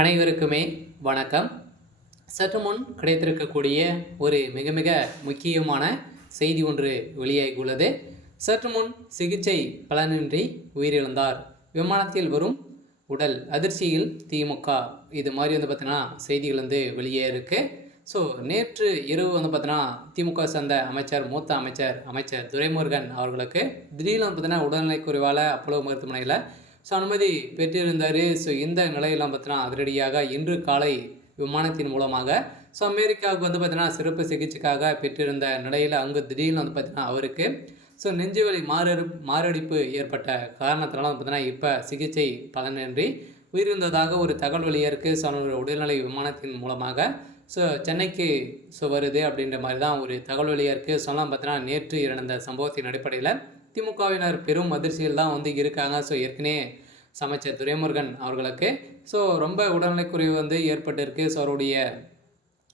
அனைவருக்குமே வணக்கம். சற்று முன் கிடைத்திருக்கக்கூடிய ஒரு மிக மிக முக்கியமான செய்தி ஒன்று வெளியாகியுள்ளது. சற்று முன் சிகிச்சை பலனின்றி உயிரிழந்தார். விமானத்தில் வரும் உடல் அதிர்ச்சியில் திமுக. இது மாதிரி பார்த்தீங்கன்னா செய்திகள் வெளியே இருக்குது. ஸோ நேற்று இரவு பார்த்தீங்கன்னா திமுக சேர்ந்த மூத்த அமைச்சர் துரைமுருகன் அவர்களுக்கு திடீர்னு பார்த்தீங்கன்னா உடல்நிலை குறைவால் அப்போலோ மருத்துவமனையில் அனுமதி பெற்றிருந்தார். ஸோ இந்த நிலையெல்லாம் பார்த்தீங்கன்னா அதிரடியாக இன்று காலை விமானத்தின் மூலமாக அமெரிக்காவுக்கு பார்த்தீங்கன்னா சிறப்பு சிகிச்சைக்காக பெற்றிருந்த நிலையில் அங்கு திடீர்னு பார்த்தீங்கன்னா அவருக்கு நெஞ்சுவலி மாரடைப்பு ஏற்பட்ட காரணத்தினால பார்த்தீங்கன்னா இப்போ சிகிச்சை பலனின்றி உயிரிழந்ததாக ஒரு தகவல் வெளியே இருக்குது. அவருடைய உடல்நிலை விமானத்தின் மூலமாக சென்னைக்கு வருது அப்படின்ற மாதிரி தான் ஒரு தகவல் வெளியாக இருக்குது. பார்த்தீங்கன்னா நேற்று நடந்த சம்பவத்தின் அடிப்படையில் திமுகவினர் பெரும் அதிர்ச்சியில் தான் இருக்காங்க. ஏற்கனவே அமைச்சர் துரைமுருகன் அவர்களுக்கு ரொம்ப உடல்நிலை குறைவு ஏற்பட்டிருக்கு. அவருடைய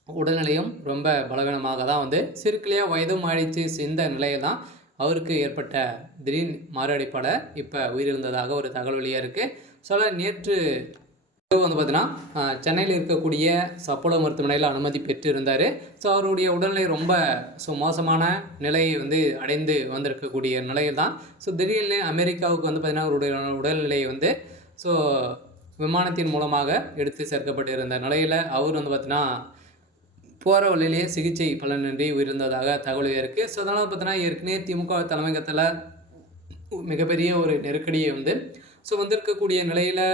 உடல்நிலையும் ரொம்ப பலவீனமாக தான் சிறுக்கிலையாக வயதும் ஆயிடுச்சு. இந்த நிலையில் தான் அவருக்கு ஏற்பட்ட திடீர் மாரடைப்பால் இப்போ உயிரிழந்ததாக ஒரு தகவல் வெளியாக இருக்குது. நேற்று பார்த்தீங்கன்னா சென்னையில் இருக்கக்கூடிய அப்போலோ மருத்துவமனையில் அனுமதி பெற்றிருந்தார். அவருடைய உடல்நிலை ரொம்ப மோசமான நிலையை அடைந்து வந்திருக்கக்கூடிய நிலையில் தான் திடீர்னு அமெரிக்காவுக்கு பார்த்தீங்கன்னா அவருடைய உடல்நிலை விமானத்தின் மூலமாக எடுத்து சேர்க்கப்பட்டிருந்த நிலையில் அவர் பார்த்தீங்கன்னா போகிற வழியிலேயே சிகிச்சை பலனின்றி உயிரிழந்ததாக தகவல் இருக்குது. அதனால் பார்த்தீங்கன்னா ஏற்கனவே திமுக தலைமையகத்தில் மிகப்பெரிய ஒரு நெருக்கடியை வந்திருக்கக்கூடிய நிலையில்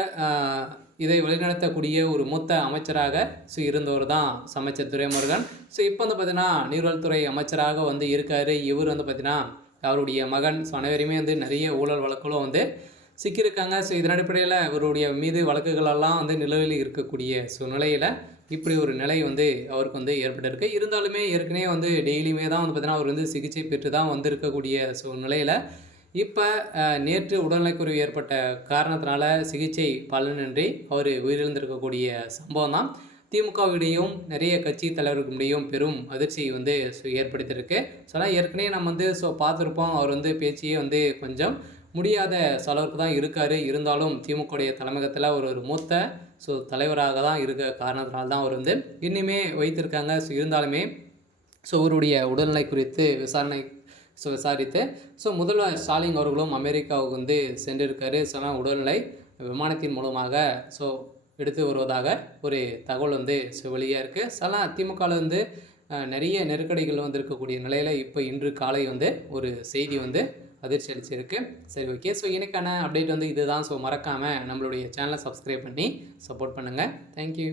இதை வழிநடத்தக்கூடிய ஒரு மூத்த அமைச்சராக இருந்தவர் தான் அமைச்சர் துரைமுருகன். இப்போ பார்த்தீங்கன்னா நீர்வளத்துறை அமைச்சராக இருக்கார். இவர் பார்த்தீங்கன்னா அவருடைய மகன் அனைவருமே நிறைய ஊழல் வழக்குகளும் சிக்கியிருக்காங்க. இதன் அடிப்படையில் இவருடைய மீது வழக்குகளெல்லாம் நிலுவையில் இருக்கக்கூடிய நிலையில் இப்படி ஒரு நிலை அவருக்கு ஏற்பட்டிருக்கு. இருந்தாலுமே ஏற்கனவே டெய்லியுமே தான் பார்த்தீங்கன்னா அவர் சிகிச்சை பெற்று தான் வந்திருக்கக்கூடிய நிலையில் இப்போ நேற்று உடல்நலக்குறைவு ஏற்பட்ட காரணத்தினால சிகிச்சை பலனின்றி அவர் உயிரிழந்திருக்கக்கூடிய சம்பவம் தான் திமுகவிடையும் நிறைய கட்சி தலைவர்களுடையும் பெரும் அதிர்ச்சி ஏற்படுத்தியிருக்கு. ஏற்கனவே நம்ம பார்த்துருப்போம். அவர் பேச்சியே கொஞ்சம் முடியாத அளவுக்கு தான் இருக்கார். இருந்தாலும் திமுகவுடைய தலைமையகத்தில் ஒரு மூத்த தலைவராக தான் இருக்க காரணத்தினால தான் அவர் இன்னுமே வைத்திருக்காங்க. இருந்தாலுமே அவருடைய உடல்நிலை குறித்து விசாரித்து முதல்வர் ஸ்டாலின் அவர்களும் அமெரிக்காவுக்கு சென்றிருக்காரு. உடல்நிலை விமானத்தின் மூலமாக எடுத்து வருவதாக ஒரு தகவல் வெளியாக இருக்குது. திமுகவில் நிறைய நெருக்கடிகள் இருக்கக்கூடிய நிலையில் இப்போ இன்று காலை ஒரு செய்தி அதிர்ச்சி அளிச்சிருக்கு. சரி, ஓகே. இன்னைக்கான அப்டேட் இதுதான். மறக்காமல் நம்மளுடைய சேனலை சப்ஸ்கிரைப் பண்ணி சப்போர்ட் பண்ணுங்கள். தேங்க்யூ.